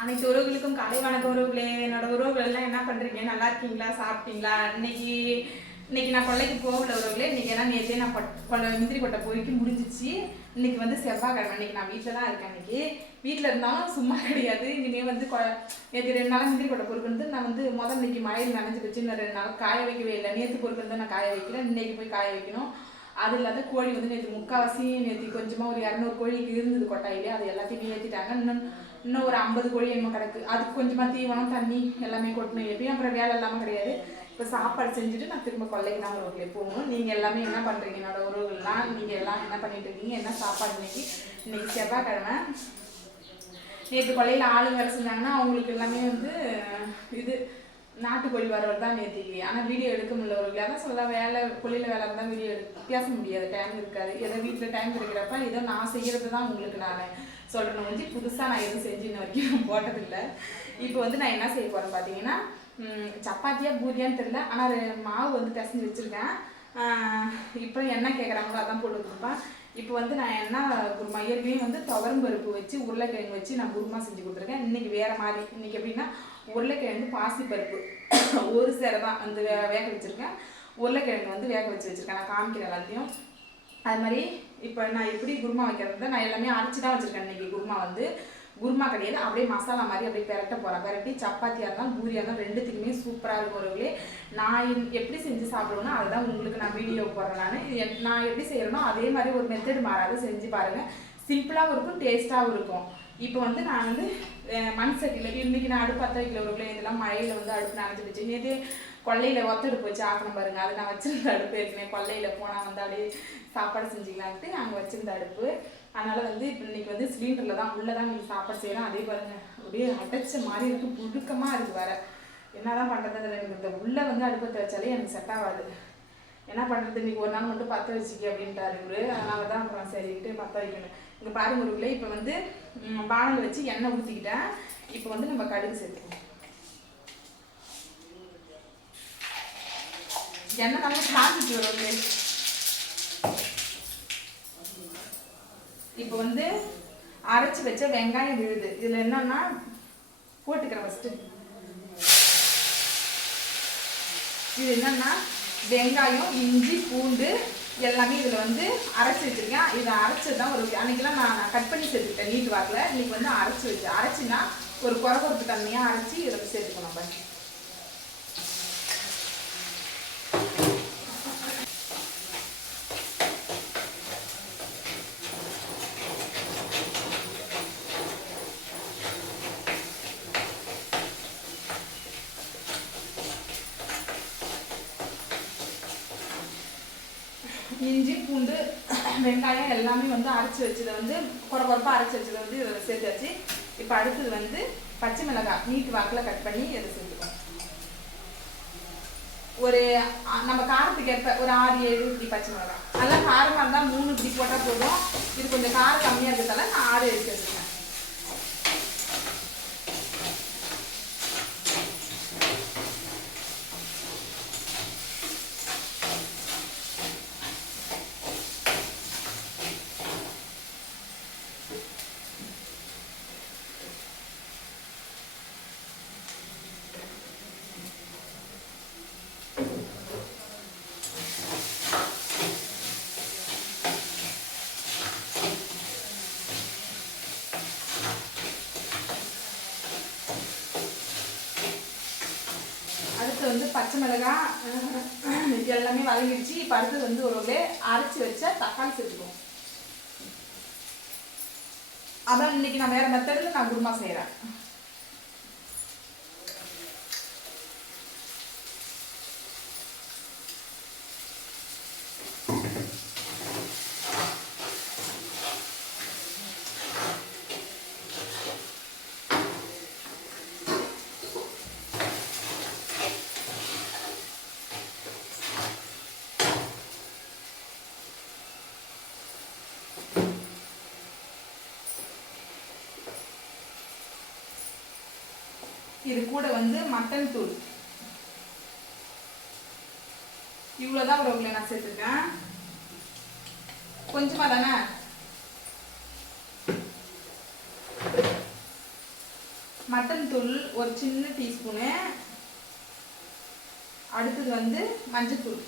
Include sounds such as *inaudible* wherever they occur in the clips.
அனைத்து உறவுகளுக்கும் காலை வணக்கம் உறவுகளே. என்னோட உறவுகள் எல்லாம் என்ன பண்றீங்க? நல்லா இருக்கீங்களா? சாப்பிட்டீங்களா? இன்னைக்கு இன்னைக்கு நான் கொல்லைக்கு போகல உறவுகளே. இன்னைக்கு எல்லாம் நேற்றே நான் கொட்- முந்திரி கொட்டை பொறுக்கி முடிஞ்சிச்சு. இன்னைக்கு வந்து செவ்வாய்க்கிழமை. இன்னைக்கு நான் வீட்டில் தான் இருக்கேன் இன்னைக்கு. வீட்டில் இருந்தாலும் சும்மா கிடையாது. இனிமே வந்து கொ- நேற்று ரெண்டு நாளாக முந்திரி கொட்டை பொறுக்கிறது நான் வந்து முதல் இன்னைக்கு மழையில் நனைஞ்சு வச்சு இன்னும் ரெண்டு நாள் காய வைக்கவே இல்லை. நேற்று பொறுக்கிறது நான் காய வைக்கிறேன் இன்னைக்கு போய் காய வைக்கணும். அது இல்லாத கோழி வந்து நேற்று முக்கால்வாசி நேற்று கொஞ்சமாக ஒரு இரநூறு கோழிக்கு இருந்தது கொட்டாயிலே. அது எல்லாத்தையும் ஏற்றிட்டாங்க இன்னும் இன்னும் ஒரு ஐம்பது கோழி என்ன கிடக்கு. அதுக்கு கொஞ்சமாக தீவனம் தண்ணி எல்லாமே கொட்டணும் எப்பயும் அப்புறம் வேலை இல்லாமல் கிடையாது. இப்போ சாப்பாடு செஞ்சுட்டு நான் திரும்ப கொல்லைக்கு தான் உறவுகளே போகணும். நீங்கள் எல்லாமே என்ன பண்ணுறீங்க என்னோட உறவுகள்லாம் நீங்கள் எல்லாம் என்ன பண்ணிட்டு இருக்கீங்க? என்ன சாப்பாடு இன்னைக்கு? இன்னைக்கு செவ்வாய்க்கிழமை. நேற்று கொல்லையில் ஆளு வேலை செஞ்சாங்கன்னா அவங்களுக்கு எல்லாமே வந்து இது நாட்டுக்கோழி வரவர் தான் நேற்றுக்கு ஆனால் வீடியோ எடுக்க முடியல ஒரு அதான் சொல்ல வேலை கொல்லையில் வேலை இருந்தால் வீடியோ எடுக்க வித்தியாசம் முடியாது டைம் இருக்காது. ஏதோ வீட்டில் டைம் கிடைக்கிறப்ப ஏதோ நான் செய்கிறது தான் உங்களுக்கு நான் சொல்கிறேன் வந்து புதுசாக நான் எதுவும் செஞ்சு இன்ன வரைக்கும் போட்டதில்லை. இப்போ வந்து நான் என்ன செய்ய போகிறேன் பார்த்தீங்கன்னா சப்பாத்தியாக பூதியான்னு பூரியான்னு தெரியல. ஆனால் மாவு வந்து பிசைஞ்சு வச்சுருக்கேன். இப்போ என்ன கேட்குறாங்களோ அதான் போட்டு கொடுப்பேன். இப்போ வந்து நான் என்ன குருமா ஏற்கனவே வந்து துவரம் பருப்பு வச்சு உருளைக்கிழங்கு வச்சு நான் குருமா செஞ்சு கொடுத்துருக்கேன். இன்றைக்கி வேறு மாதிரி. இன்றைக்கி எப்படின்னா உருளைக்கிழங்கு பாசி பருப்பு. *coughs* ஒரு சேரை தான் அந்த வே வேக வச்சுருக்கேன். உருளைக்கிழங்கு வந்து வேக வச்சு வச்சுருக்கேன். நான் காமிக்கிறேன் எல்லாத்தையும். அது மாதிரி இப்போ நான் எப்படி குருமா வைக்கிறது நான் எல்லாமே அரைச்சி தான் வச்சுருக்கேன் இன்னைக்கு குருமா வந்து. குருமா கிடையாது. அப்படியே மசாலா மாதிரி அப்படியே பெரட்ட போகிறேன் பெரட்டி சப்பாத்தியாக இருந்தாலும் பூரியாக இருந்தாலும் ரெண்டுத்துக்குமே சூப்பராக இருக்கும் ஒருவர்களே நான் எப்படி செஞ்சு சாப்பிடுவேனோ அதுதான் உங்களுக்கு நான் வீடியோ போடுறேன் நான். என்- நான் எப்படி செய்கிறேனோ அதே மாதிரி ஒரு மெத்தட் மாறாது. செஞ்சு பாருங்கள் சிம்பிளாகவும் இருக்கும் டேஸ்ட்டாகவும் இருக்கும். இப்போ வந்து நான் வந்து மண் சட்டியில் இன்னைக்கு நான் அடுப்பு பற்ற வைக்கல ஒரு இதெல்லாம் மழையில் வந்து அடுப்பு நனைஞ்சிடுச்சு நேற்று கொல்லையில் ஒத்தடுப்பு வச்சு ஆக்கணும் பாருங்க. அது நான் வச்சிருந்த அடுப்பு ஏற்கனவே கொல்லையில் போனால் வந்து அப்படியே சாப்பாடு செஞ்சுக்கலான்ட்டு அங்கே வச்சிருந்த அடுப்பு. அதனால வந்து இப்போ இன்னைக்கு வந்து சிலிண்டரில் தான் உள்ளே தான் நீங்கள் சாப்பாடு செய்யலாம் அதே பாருங்க அப்படியே அடைச்ச மாதிரி இருக்கு புழுக்கமாக இருக்கு வர என்னதான் பண்ணுறது எனக்கு இந்த உள்ளே வந்து அடுப்பத்தை வச்சாலே எனக்கு செட் ஆகாது. என்ன பண்ணுறது இன்னைக்கு ஒரு நாள் மட்டும் பற்ற வச்சுக்க அப்படின்ட்டாரு இவரு. அதனால தான் அப்புறம் சரிக்கிட்டு பற்ற வைக்கணும். இங்கே பாருங்க உருவில் இப்போ வந்து ம், வச்சு எண்ணெய் ஊற்றிக்கிட்டேன் இப்போ வந்து நம்ம கடுகு சேர்த்துக்கோம் எண்ணெய் நல்லா காஞ்சிட்டு வரும் இப்போ வந்து அரைச்சி வச்ச வெங்காயம் விழுது. இதில் என்னன்னா போட்டுக்கிறேன் ஃபஸ்ட்டு இது என்னன்னா வெங்காயம் இஞ்சி பூண்டு எல்லாமே இதில் வந்து அரைச்சி வச்சிருக்கேன். இதை அரைச்சது தான் ஒரு அன்றைக்கெலாம் நான் நான் கட் பண்ணி சேர்த்துக்கிட்டேன். நீட் வாக்கில். இன்றைக்கி வந்து அரைச்சி வச்சு அரைச்சின்னா ஒரு குறகுறுப்பு தன்மையாக அரைச்சி இதில் சேர்த்துக்கணும் நம்ம இஞ்சி பூண்டு *coughs* வெங்காயம் எல்லாமே வந்து அரைச்சி வச்சதை வந்து குறை குறைப்பாக அரைச்சி வச்சதை வந்து இதில் சேர்த்தாச்சு. இப்போ அடுத்தது வந்து பச்சை மிளகாய் நீட்டு வாக்கில் கட் பண்ணி இதை சேர்த்துக்கோம் ஒரு நம்ம காரத்துக்கு ஏற்ப ஒரு ஆறு ஏழு இப்படி பச்சை மிளகாய் நல்லா காரமாக இருந்தால் மூணு இப்படி போட்டால் போதும். இது கொஞ்சம் காரம் கம்மியாக இருக்கிறதால நான் ஆறு எடுத்து வச்சுருக்கேன் அடுத்து வந்து பச்சை மிளகாய் இது எல்லாமே வதங்கிடுச்சு. இப்போ அடுத்தது வந்து ஒரு அரைச்சி வச்ச தக்காளி சேர்த்துக்குவோம். அதான் இன்னைக்கு நான் வேற மெத்தடில் நான் குருமா செய்கிறேன் இது கூட வந்து மட்டன் தூள். இவ்வளோதான் உறவுகளை நான் சேர்த்துருக்கேன். கொஞ்சமா தானே? மட்டன் தூள் ஒரு சின்ன டீஸ்பூனு அடுத்தது வந்து மஞ்சத்தூள்.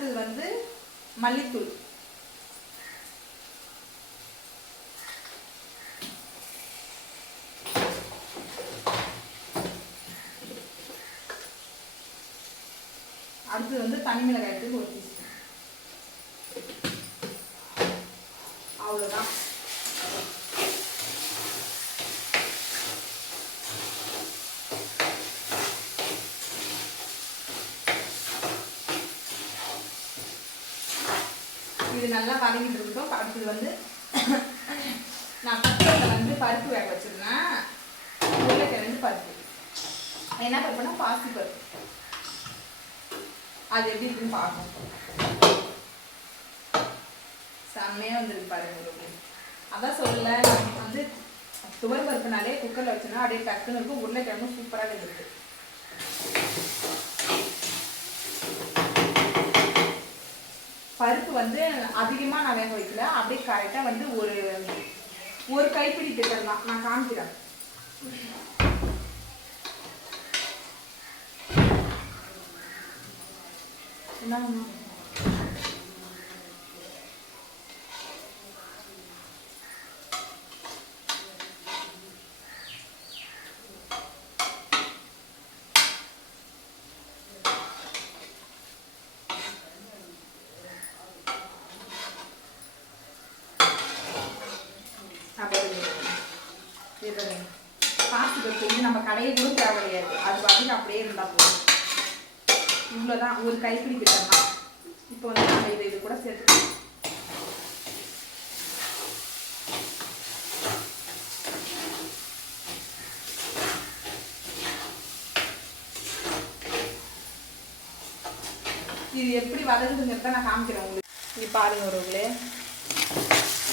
தூள் வந்து மல்லித்தூள். அடுத்தது வந்து தனி மிளகாய் தூள் ஒரு டீஸ்பூன் அவ்வளோதான் இது நல்லா வதங்கிட்டு இருக்கட்டும் அடுத்தது வந்து *coughs* நான் குக்கரில் வந்து பருப்பு வேக வச்சிருந்தேன். உருளைக்கிழங்கு பருப்பு. என்ன பருப்புனா பாசி பருப்பு. அது எப்படி இருக்குன்னு பார்க்கணும் செம்மையாக வந்துருக்கு பாருங்க உங்களுக்கு. அதான் சொல்லல நான் வந்து துவரம் பருப்புனாலே குக்கரில் வச்சோன்னா அப்படியே டக்குன்னு இருக்கும். உருளைக்கிழங்கும் சூப்பராக இருக்கு பருப்பு வந்து அதிகமாக நான் வேக வைக்கல. அப்படியே கரெக்டாக வந்து ஒரு ஒரு கைப்பிடி திட்டம் தான். நான் காமிக்கிறேன். என்ன வேணும்? அப்புறம் இது பாருங்க. பாசி பருப்பு வந்து நம்ம கடையில் கூட தேவை கிடையாது. அது பாட்டுக்கு அப்படியே இருந்தால் போதும். இவ்வளோதான் ஒரு கைப்பிடி கிட்டமா இப்போ வந்து நம்ம இதை இது கூட சேர்த்துக்கலாம் இது எப்படி வதங்குதுங்கிறத நான் காமிக்கிறேன் உங்களுக்கு. இது பாருங்க ஒருவங்களே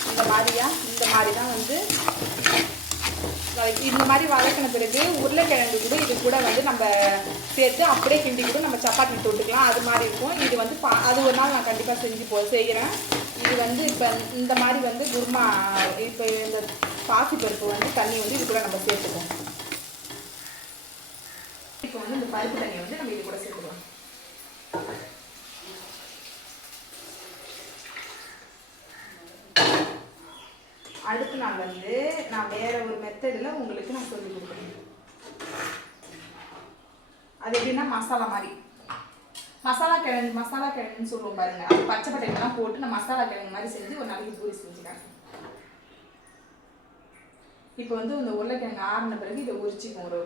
இந்த மாதிரியா? இந்த மாதிரி தான் வந்து இந்த மாதிரி வதக்கின பிறகு உருளைக்கிழங்கு கூட இது கூட வந்து நம்ம சேர்த்து அப்படியே கிண்டி கூட நம்ம சப்பாத்தி தொட்டுக்கலாம். அது மாதிரி இருக்கும். இது வந்து பா அது ஒரு நாள் நான் கண்டிப்பாக செஞ்சு போ செய்கிறேன் இது வந்து இப்போ இந்த மாதிரி வந்து குருமா இப்போ இந்த பாசிப்பருப்பு வந்து தண்ணி வந்து இது கூட நம்ம சேர்த்துக்குவோம் இப்போ வந்து இந்த பருப்பு தண்ணி வந்து நம்ம இது கூட சேர்த்துக்கலாம். அடுத்த நாள் வந்து நான் வேற ஒரு மெத்தடில் உங்களுக்கு நான் சொல்லி கொடுக்குறேன். அது எப்படின்னா மசாலா மாதிரி. மசாலா கிழங்கு மசாலா கிழங்குன்னு சொல்லுவோம் பாருங்க. அது பச்சை பட்டைலாம் போட்டு நான் மசாலா கிழங்கு மாதிரி செஞ்சு ஒரு நாளைக்கு பூரி செஞ்சுக்காங்க இப்போ வந்து இந்த உருளைக்கிழங்கு ஆறின பிறகு இதை உரிச்சிக்கும் ஒரு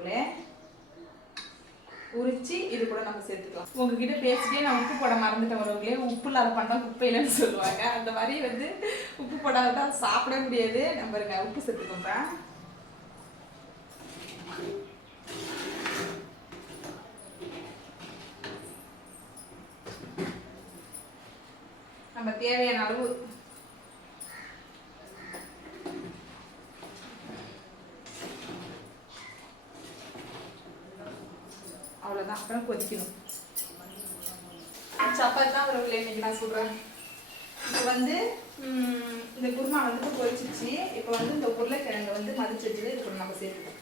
உரிச்சு இது கூட நம்ம சேர்த்துக்கலாம். உங்ககிட்ட பேசிட்டே நான் உப்பு போட மறந்துட்டேன் உறவுகளே. உப்பு இல்லாத பண்ணால் உப்பு இல்லைன்னு சொல்லுவாங்க. அந்த மாதிரி வந்து உப்பு போடாத தான் சாப்பிட முடியாது. நம்பருங்க உப்பு சேர்த்துக்கோங்க. நம்ம தேவையான அளவு அவ்வளோதான் அப்புறம் கொதிக்கணும் சப்பாத்தி தான் ஒரு இன்னைக்கு நான் சொல்கிறேன் இப்போ வந்து இந்த குருமா வந்து பொரிச்சிச்சு இப்போ வந்து இந்த உருளைக்கிழங்கு வந்து மதிச்சு வச்சுட்டு இது நம்ம சேர்த்துக்கலாம்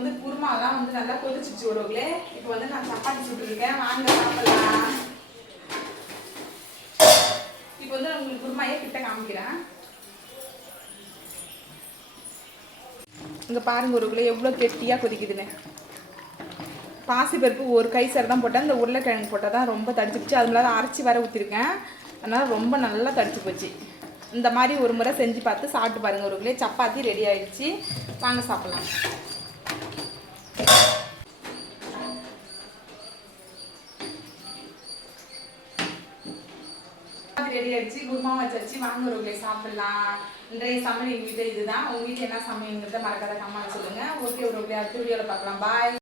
வந்து குருமாலாம் வந்து நல்லா கொதிச்சிச்சு உறவுகளே. இப்போ வந்து நான் சப்பாத்தி சுட்டுருக்கேன் வாங்க சாப்பிடலாம். இப்போ வந்து நான் உங்களுக்கு குருமாயே கிட்ட காமிக்கிறேன். இங்கே பாருங்க உறவுகளே எவ்வளோ கெட்டியாக கொதிக்குதுன்னு. பாசிப்பருப்பு ஒரு கை சரி தான் போட்டேன் இந்த உருளைக்கிழங்கு போட்டால் தான் ரொம்ப தடிச்சு போச்சு அது மேலே அரைச்சி வர ஊற்றிருக்கேன் அதனால் ரொம்ப நல்லா தடிச்சு போச்சு. இந்த மாதிரி ஒரு முறை செஞ்சு பார்த்து சாப்பிட்டு பாருங்கள் ஒருங்களே சப்பாத்தி ரெடி ஆயிடுச்சு. வாங்க சாப்பிட்லாம். ரெடி ஆயிடுச்சு. குருமா வச்சாச்சு. வாங்க ஒருங்களே சாப்பிடலாம். இன்றைய சமையல் எங்கள் வீட்டில் இதுதான். உங்கள் வீட்டில் என்ன சமையல்ங்கிறத மறக்காத கம்மா சொல்லுங்கள் ஓகே ஒரு அடுத்த வீடியோவில் பார்க்கலாம். பாய்